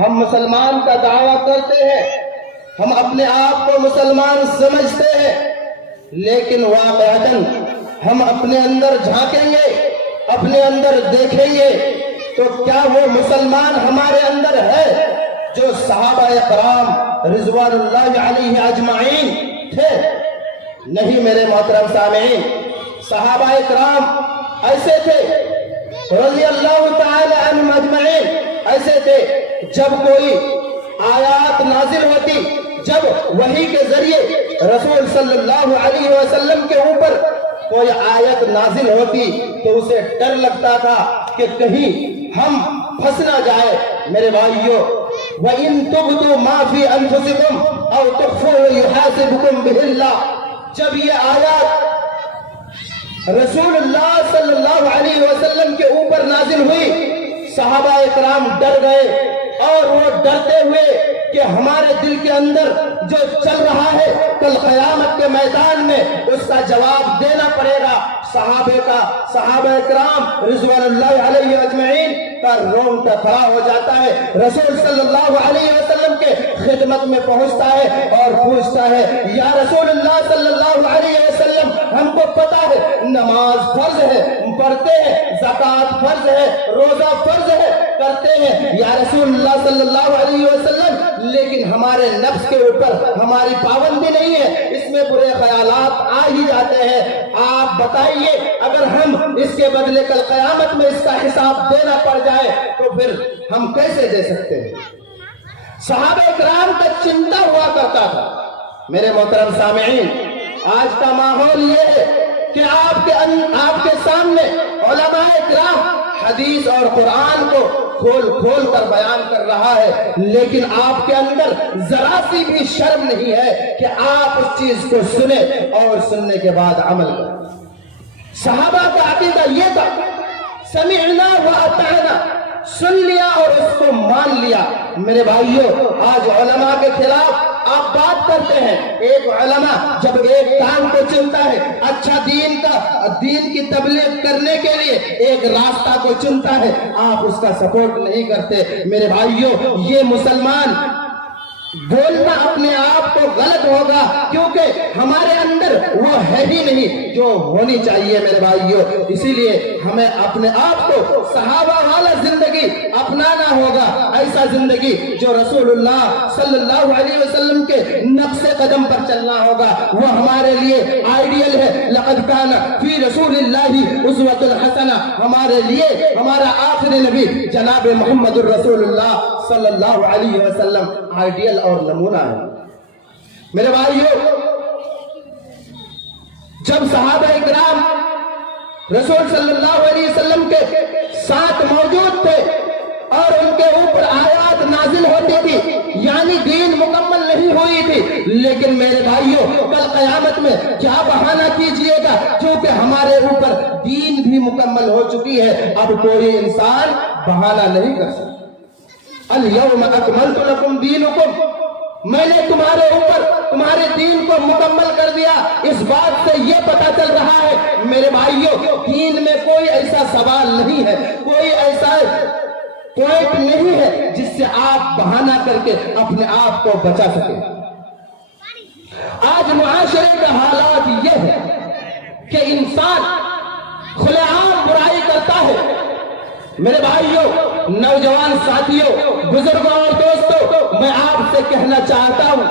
ہم مسلمان کا دعویٰ کرتے ہیں، ہم اپنے آپ کو مسلمان سمجھتے ہیں، لیکن واقعتاً ہم اپنے اندر جھانکیں گے، اپنے اندر دیکھیں گے تو کیا وہ مسلمان ہمارے اندر ہے جو صحابہ کرام رضوان اللہ علیہ اجمعین تھے؟ نہیں میرے محترم سامعین، صحابہ کرام ایسے تھے رضی اللہ تعالی عنہم اجمعین، ایسے تھے جب کوئی آیات نازل ہوتی، جب وحی کے ذریعے رسول صلی اللہ علیہ وسلم کے اوپر کوئی آیت نازل ہوتی تو اسے ڈر لگتا تھا کہ کہیں ہم پھنس نہ جائے۔ میرے بھائیو، وَإِن تُبْدُوا مَا فِي أَنفُسِكُمْ أَوْ تُخْفُوهُ يُحَاسِبْكُم بِهِ اللَّهُ، جب یہ آیات رسول اللہ صلی اللہ علیہ وسلم کے اوپر نازل ہوئی، صحابہ اکرام ڈر گئے، اور وہ ڈرتے ہوئے کہ ہمارے دل کے اندر جو چل رہا ہے کل قیامت کے میدان میں اس کا جواب دینا پڑے گا۔ صحابہ اکرام رضوان اللہ علیہ اجمعین کا رونگٹا کھڑا ہو جاتا ہے، رسول صلی اللہ علیہ وسلم کے خدمت میں پہنچتا ہے اور پوچھتا ہے، یا رسول اللہ صلی اللہ علیہ وسلم، ہم کو پتا ہے نماز فرض ہے، پڑھتے ہیں، زکوٰۃ فرض ہے، روزہ فرض ہے، کرتے ہیں یا رسول اللہ صلی اللہ علیہ وسلم، لیکن ہمارے نفس کے اوپر ہماری پابندی نہیں ہے، اس میں برے خیالات آ ہی جاتے ہیں۔ آپ بتائیے اگر ہم اس کے بدلے کل قیامت میں اس کا حساب دینا پڑ جائے تو پھر ہم کیسے دے سکتے ہیں؟ صحابہ کرام کا چنتا ہوا کرتا تھا۔ میرے محترم سامعین، آج کا ماحول یہ ہے کہ آپ کے سامنے علماء کرام حدیث اور قرآن کو کھول کر بیان کر رہا ہے، لیکن آپ کے اندر ذرا سی بھی شرم نہیں ہے کہ آپ اس چیز کو سنیں اور سننے کے بعد عمل کریں۔ صحابہ کا عقیدہ یہ تھا، سمعنا واطعنا، سن لیا اور اس کو مان لیا۔ میرے بھائیوں، آج علماء کے خلاف آپ بات کرتے ہیں، ایک علماء جب ایک کام کو چنتا ہے، اچھا دین کی تبلیغ کرنے کے لیے ایک راستہ کو چنتا ہے، آپ اس کا سپورٹ نہیں کرتے۔ میرے بھائیوں، یہ مسلمان بولنا اپنے آپ کو غلط ہوگا، کیونکہ ہمارے اندر وہ ہے ہی نہیں جو ہونی چاہیے۔ میرے بھائیوں، اسی لیے ہمیں اپنے آپ کو صحابہ والا زندگی اپنانا ہوگا، ایسا زندگی جو رسول اللہ صلی اللہ علیہ وسلم کے نقش قدم پر چلنا ہوگا، وہ ہمارے لیے آئیڈیل ہے۔ لقد کان فی رسول اللہ اسوۃ حسنہ، ہمارے لیے ہمارا آخری نبی جناب محمد الرسول اللہ صلی اللہ علیہ وسلم آئیڈیل اور نمونہ ہے۔ میرے بھائیوں، جب صحابہ اکرام رسول صلی اللہ علیہ وسلم کے ساتھ موجود تھے اور ان کے اوپر آیات نازل ہوتی تھی، یعنی دین مکمل نہیں ہوئی تھی، لیکن میرے بھائیوں کل قیامت میں کیا بہانہ کیجئے گا، کیونکہ ہمارے اوپر دین بھی مکمل ہو چکی ہے، اب کوئی انسان بہانہ نہیں کر سکتا۔ الیوم اکملت لکم دینکم، میں نے تمہارے اوپر تمہارے دین کو مکمل کر دیا۔ اس بات سے یہ پتہ چل رہا ہے میرے بھائیوں، دین میں کوئی ایسا سوال نہیں ہے، کوئی ایسا پوائنٹ نہیں ہے جس سے آپ بہانہ کر کے اپنے آپ کو بچا سکیں۔ آج معاشرے کا حالات یہ ہے کہ انسان کھلے عام برائی کرتا ہے۔ میرے بھائیوں، نوجوان ساتھیوں، بزرگوں اور دوستوں، میں آپ سے کہنا چاہتا ہوں،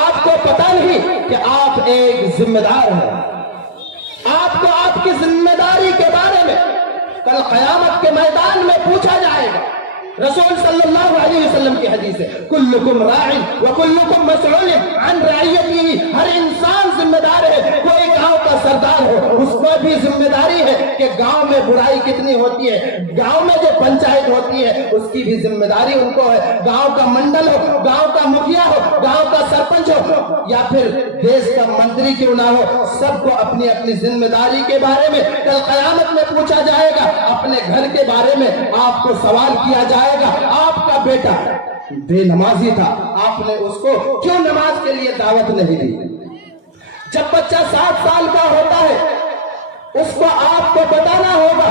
آپ کو پتہ نہیں کہ آپ ایک ذمہ دار ہیں۔ آپ کو آپ کی ذمہ داری کے بارے میں کل قیامت کے میدان میں پوچھا جائے گا۔ رسول صلی اللہ علیہ وسلم کی حدیث ہے، کلکم راع وکلکم مسئول عن رعیتہ، ہر انسان ذمہ دار ہے۔ کوئی گاؤں کا سردار ہو، اس کو بھی ذمہ داری ہے کہ گاؤں میں برائی کتنی ہوتی ہے، گاؤں میں جو پنچایت ہوتی ہے اس کی بھی ذمہ داری ان کو ہے۔ گاؤں کا منڈل ہو، گاؤں کا مکھیا ہو، گاؤں کا سرپنچ ہو، یا پھر دیش کا منتری کیوں نہ ہو، سب کو اپنی اپنی ذمہ داری کے بارے میں کل قیامت میں پوچھا جائے گا۔ اپنے گھر کے بارے میں آپ کو سوال کیا جائے گا، آپ کا بیٹا بے نمازی تھا، آپ نے اس کو کیوں نماز کے لیے دعوت نہیں دی؟ جب بچہ 7 سال کا ہوتا ہے، اس کو آپ کو بتانا ہوگا